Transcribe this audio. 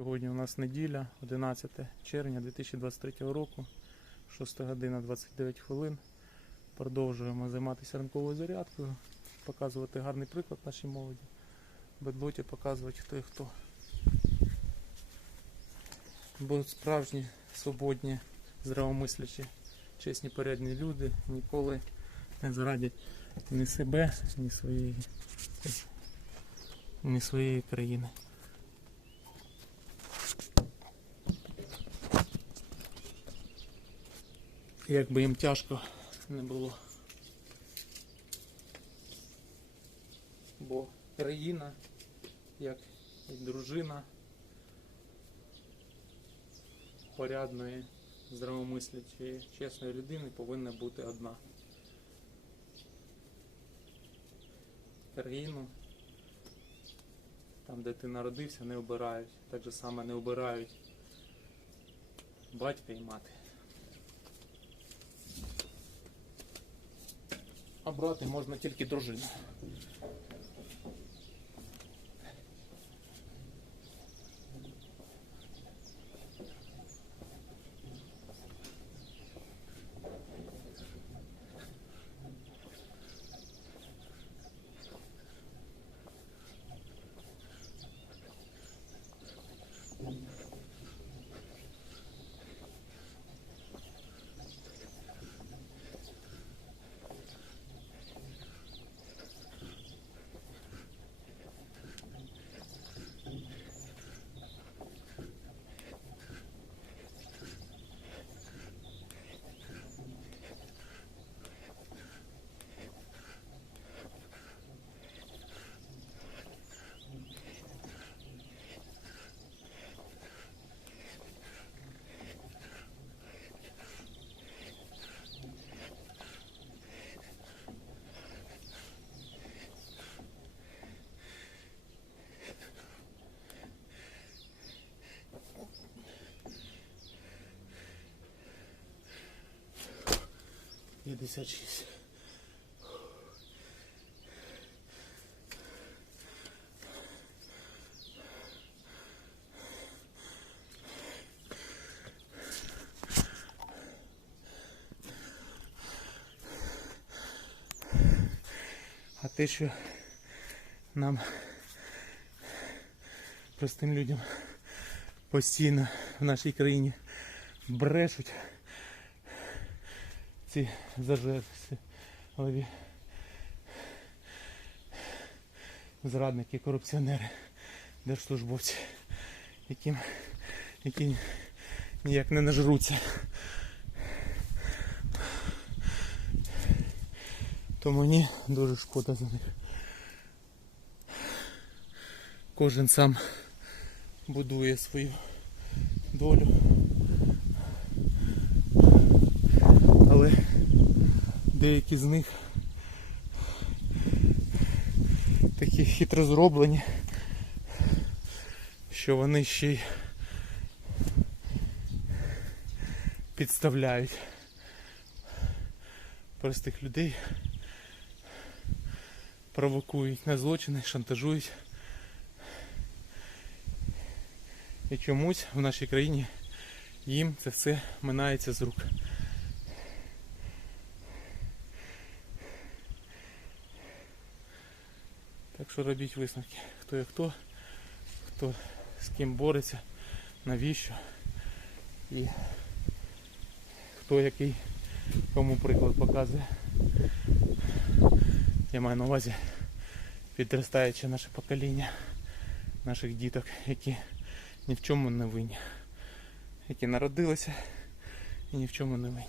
Сьогодні у нас неділя, 11 червня 2023 року, 6 година 29 хвилин. Продовжуємо займатися ранковою зарядкою, показувати гарний приклад нашій молоді. Бедлоті показувати хто хто. Бо справжні, свободні, здравомислячі, чесні порядні люди ніколи не зрадять ні себе, ні своєї, ні своєї країни. Як би їм тяжко не було. Бо країна, як і дружина порядної, здравомислячої, чесної людини повинна бути одна. Країну, там, де ти народився, не обирають. Так же само не обирають батька і мати. А брати можна тільки дружину. П'ятдесят шість. А те, що нам простим людям постійно в нашій країні брешуть ці зажерці голові зрадники, корупціонери, держслужбовці, яким, які ніяк не нажруться. То мені дуже шкода за них. Кожен сам будує свою долю. Деякі з них такі хитро зроблені, що вони ще й підставляють простих людей, провокують на злочини, шантажують. І чомусь в нашій країні їм це все минається з рук. Так що робіть висновки, хто є хто, хто з ким бореться, навіщо і хто який кому приклад показує. Я маю на увазі підростаюче наше покоління наших діток, які ні в чому не винні, які народилися і ні в чому не винні.